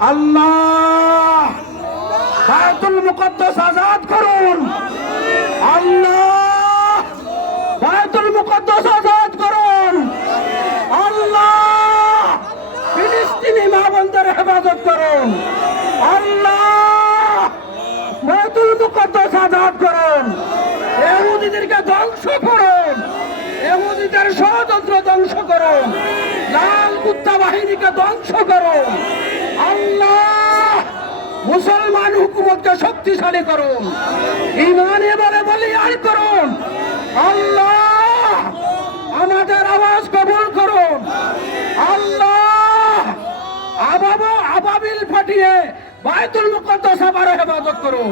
আল্লাহ। বায়তুল মুকদ্দাস আজাদ করুন। আল্লাহ। বায়তুল মুকদ্দাস আজাদ করুন। আল্লাহ। ফিলিস্তিনি মা বোনদের হেফাজত করুন। আল্লাহ। বায়তুল মুকদ্দাস আজাদ করুন। ইহুদিদেরকে ধ্বংস করুন। ইহুদিদের ষড়যন্ত্র ধ্বংস করুন। লাল কুত্তা বাহিনীকে ধ্বংস করুন। মুসলমান হুকুমতকে শক্তিশালী করুন। ইমান এবারে আর করুন। আল্লাহ আমাদের আওয়াজ কবুল করুন। আল্লাহ আবাব, আবাবিল ফাটিয়ে বায়তুল মুকদ্দাস আবার হেফাজত করুন।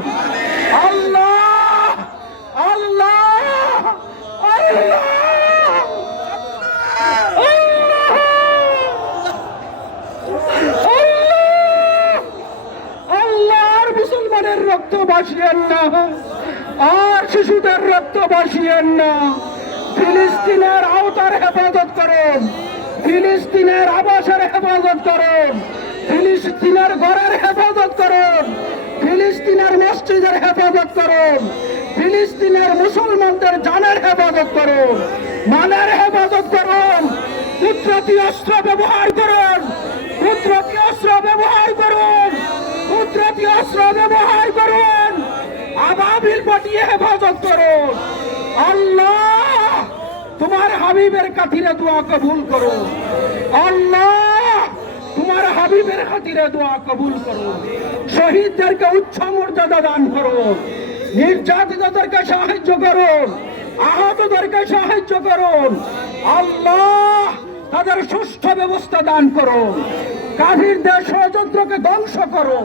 আল্লাহ আল্লাহ আল্লাহ আল্লাহ আল্লাহর মুসলমানের রক্ত বাসিয়েন না আর শিশুদের রক্ত বাসিয়েন না ফিলিস্তিনের আওতার হেফাজত করুন। ফিলিস্তিনের আবাসের হেফাজত করুন। ফিলিস্তিনের ঘরের হেফাজত করুন। ফিলিস্তিনের মসজিদের হেফাজত করুন। ফিলিস্তিনের মুসলমানদের জানের হেফাজত করুন। মানের হেফাজত করুন। কুদরতি অস্ত্র ব্যবহার করুন। কুদরতি অস্ত্র ব্যবহার করুন। কুদরতি অস্ত্র ব্যবহার আবাবিল পাঠিয়ে হেফাজত করুন আল্লাহ, তোমার হাবিবের কাতিরে দোয়া কবুল করো। আল্লাহ, তোমার হাবিবের খাতিরে দোয়া কবুল করো। শহীদদেরকে উচ্চ মর্যাদা দান করো। নির্যাতিতদেরকে সাহায্য করুন আহতদেরকে সাহায্য করুন আল্লাহ, তাদের সুষ্ঠু ব্যবস্থা দান করো। কাফিরদের ষড়যন্ত্রকে ধ্বংস করো।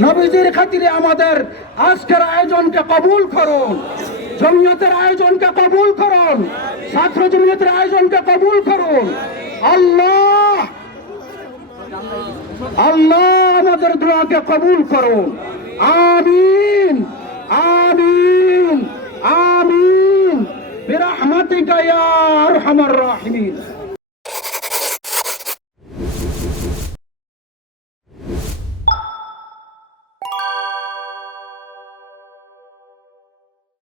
নবীজির খাতিরে আমাদের আজকের আয়োজনকে কবুল করুন। জমিয়তের আয়োজনকে কবুল করুন। ছাত্র জমিয়তের আয়োজনকে কবুল করুন। আল্লাহ! আল্লাহ আমাদের দোয়াকে কবুল করুন। আমিন! আমিন! আমিন! বিরহমাতিকা ইয়া আরহামার রাহিমিন।